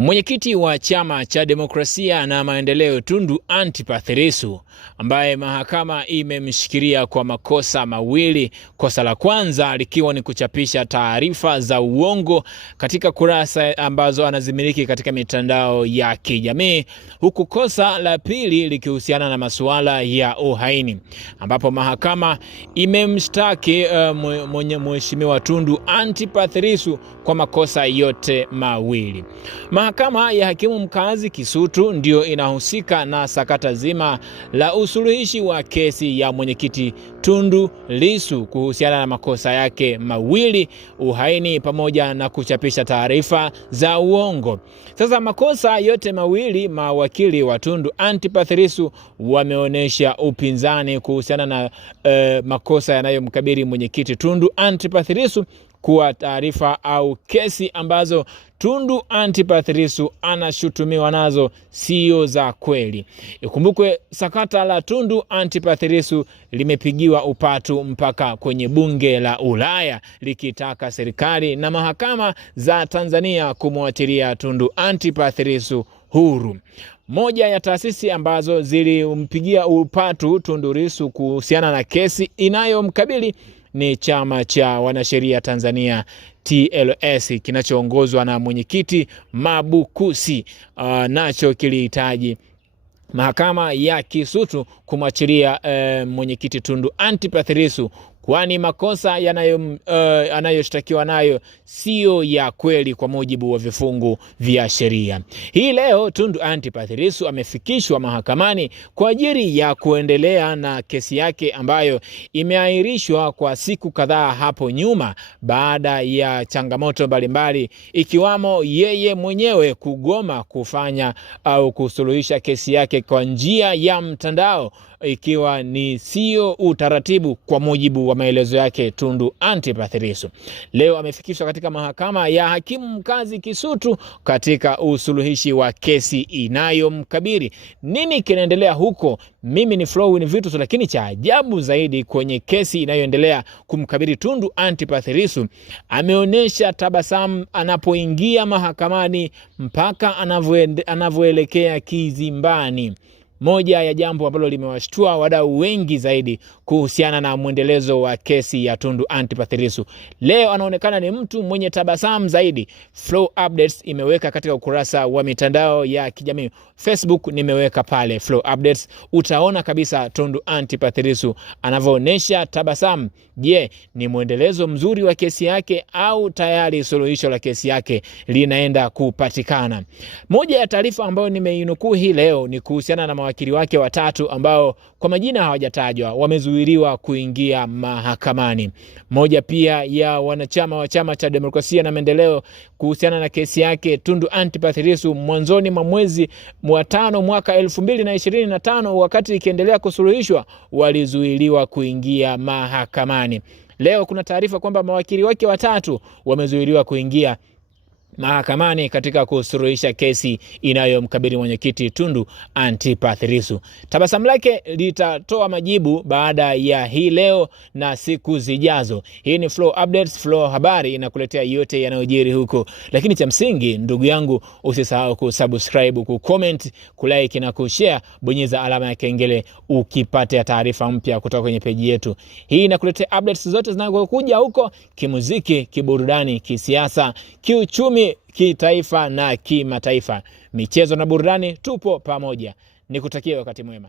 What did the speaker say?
Mwenyekiti wa Chama cha Demokrasia na Maendeleo Tundu Antipas Lissu, ambaye mahakama imemshikilia kwa makosa mawili, kosa la kwanza likiwa ni kuchapisha taarifa za uongo katika kurasa ambazo anazimiliki katika mitandao ya kijamii, huku kosa la pili likihusiana na masuala ya uhaini, ambapo mahakama imemshtaki mheshimiwa Tundu Antipas Lissu kwa makosa yote mawili. Mahakama ya hakimu mkazi Kisutu ndio inahusika na sakata zima la usuluhishi wa kesi ya mwenyekiti Tundu Lissu kuhusiana na makosa yake mawili, uhaini pamoja na kuchapisha taarifa za uongo. Sasa makosa yote mawili, mawakili wa Tundu Antipas Lissu wameonyesha upinzani kuhusiana na makosa yanayomkabili mwenyekiti Tundu Antipas Lissu kuwa taarifa au kesi ambazo Tundu Antipas Lissu anashutumiwa nazo sio za kweli. Ikumbukwe sakata la Tundu Antipas Lissu limepigiwa upatu mpaka kwenye bunge la Ulaya likitaka serikali na mahakama za Tanzania kumwachilia Tundu Antipas Lissu huru. Moja ya taasisi ambazo zilimpigia upatu Tundu Lissu kuhusiana na kesi inayomkabili ni Chama cha Wanasheria Tanzania TLS kinachoongozwa na mwenyekiti Mabukusi. Nacho kilihitaji mahakama ya Kisutu kumwachilia mwenyekiti Tundu Antipas Lissu, kwani makosa anayoshtakiwa nayo sio ya kweli kwa mujibu wa vifungu vya sheria. Hii leo Tundu Antipas Lissu amefikishwa mahakamani kwa ajili ya kuendelea na kesi yake ambayo imeahirishwa kwa siku kadhaa hapo nyuma baada ya changamoto mbalimbali, ikiwamo yeye mwenyewe kugoma kufanya au kusuluhisha kesi yake kwa njia ya mtandao, ikiwa ni sio utaratibu kwa mujibu wa maelezo yake Tundu Antipas Lissu. Leo amefikishwa katika mahakama ya hakimu mkazi Kisutu katika usuluhishi wa kesi inayomkabili. Nini kinaendelea huko? Mimi ni Flowin Vitus, lakini cha ajabu zaidi kwenye kesi inayoendelea kumkabili Tundu Antipas Lissu, ameonyesha tabasamu anapoingia mahakamani mpaka anavyoelekea kizimbani. Moja ya jambo ambalo limewashtua wadau wengi zaidi kuhusiana na mwendelezo wa kesi ya Tundu Antipas Lissu. Leo anaonekana ni mtu mwenye tabasamu zaidi. Flow Updates imeweka katika ukurasa wa mitandao ya kijamii. Facebook nimeweka pale Flow Updates. Utaona kabisa Tundu Antipas Lissu anavyoonyesha tabasamu. Je, ni mwendelezo mzuri wa kesi yake au tayari suluhisho la kesi yake linaenda kupatikana? Moja ya taarifa ambayo nimeinukuu hii leo ni kuhusiana na mawakili wake watatu ambao kwa majina hawajatajwa wamezuiliwa kuingia mahakamani. Moja pia ya wanachama wa Chama cha Demokrasia na Maendeleo kuhusiana na kesi yake Tundu Antipas Lissu mwanzoni mwa mwezi wa 5 mwaka 2025, wakati ikiendelea kusuluhishwa, walizuiliwa kuingia mahakamani. Leo kuna taarifa kwamba mawakili wake watatu wamezuiliwa kuingia mahakamani katika kusuluhisha kesi inayomkabili mwenyekiti Tundu Antipas Lissu. Tabasamu lake litatoa majibu baada ya hii leo na siku zijazo. Hii ni Flow Updates. Flow Habari inakuletea yote yanayojiri huko. Lakini cha msingi, ndugu yangu, usisahau kusubscribe, kucomment, kulike na kushare. Bonyeza alama ya kengele ukipata taarifa mpya kutoka kwenye peji yetu. Hii inakuletea updates zote zinazokuja huko, kimuziki, kiburudani, kisiasa, kiuchumi, kitaifa na kimataifa, michezo na burudani. Tupo pamoja. Nikutakia wakati mwema.